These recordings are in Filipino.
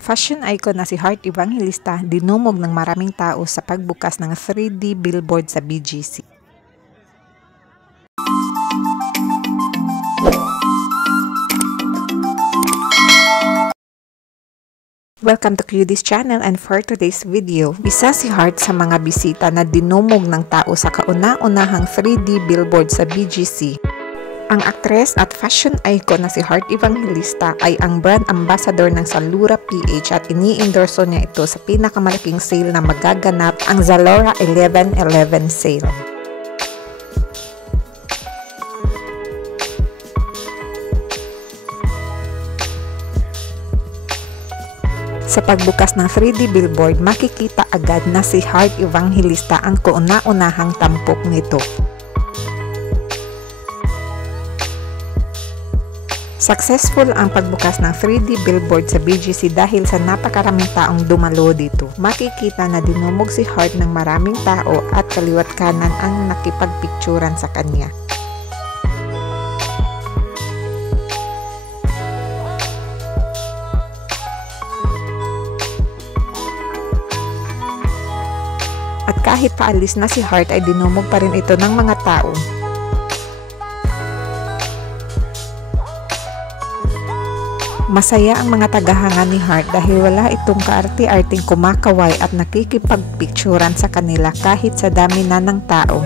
Fashion icon na si Heart Evangelista dinumog ng maraming tao sa pagbukas ng 3D billboard sa BGC. Welcome to Cuties channel, and for today's video, isa si Heart sa mga bisita na dinumog ng tao sa kauna-unahang 3D billboard sa BGC. Ang aktres at fashion icon na si Heart Evangelista ay ang brand ambassador ng Zalora PH at ini-endorso niya ito sa pinakamalaking sale na magaganap, ang Zalora 11/11 sale. Sa pagbukas ng 3D billboard, makikita agad na si Heart Evangelista ang kauna-unahang tampok nito. Successful ang pagbukas ng 3D billboard sa BGC dahil sa napakaraming taong dumalo dito. Makikita na dinumog si Heart ng maraming tao at kaliwat kanan ang nakipagpicturan sa kanya. At kahit paalis na si Heart ay dinumog pa rin ito ng mga tao. Masaya ang mga tagahanga ni Heart dahil wala itong kaarte-arting kumakaway at nakikipagpicturan sa kanila kahit sa dami na ng tao.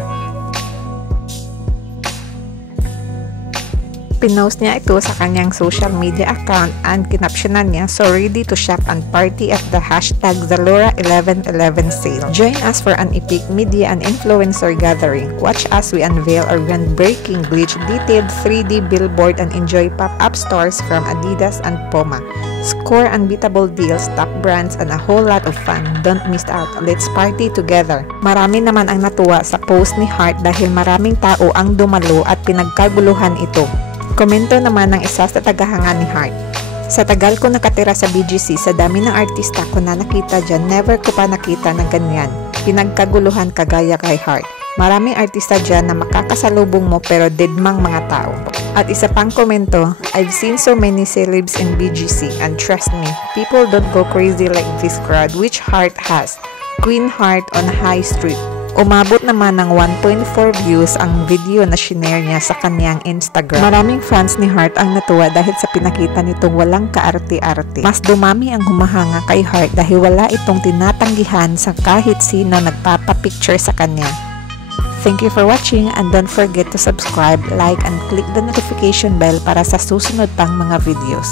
Pinost niya ito sa kanyang social media account and kinapsyonan niya, "So ready to shop and party at the hashtag Zalora 11/11 sale. Join us for an epic media and influencer gathering. Watch as we unveil our groundbreaking bleach detailed 3D billboard and enjoy pop-up stores from Adidas and Puma. Score unbeatable deals, top brands, and a whole lot of fun. Don't miss out. Let's party together." Marami naman ang natuwa sa post ni Heart dahil maraming tao ang dumalo at pinagkaguluhan ito. Komento naman ng isa sa tagahanga ni Heart, "Sa tagal ko nakatira sa BGC, sa dami ng artista ko na nakita dyan, never ko pa nakita na ganyan. Pinagkaguluhan kagaya kay Heart. Maraming artista dyan na makakasalubong mo pero deadmang mga tao." At isa pang komento, "I've seen so many celebs in BGC and trust me, people don't go crazy like this crowd which Heart has. Queen Heart on High Street." Umabot naman ng 1.4 views ang video na shinare niya sa kanyang Instagram. Maraming fans ni Heart ang natuwa dahil sa pinakita nitong walang kaarte-arte. Mas dumami ang humahanga kay Heart dahil wala itong tinatanggihan sa kahit sino nagpapapicture sa kanya. Thank you for watching, and don't forget to subscribe, like, and click the notification bell para sa susunod pang mga videos.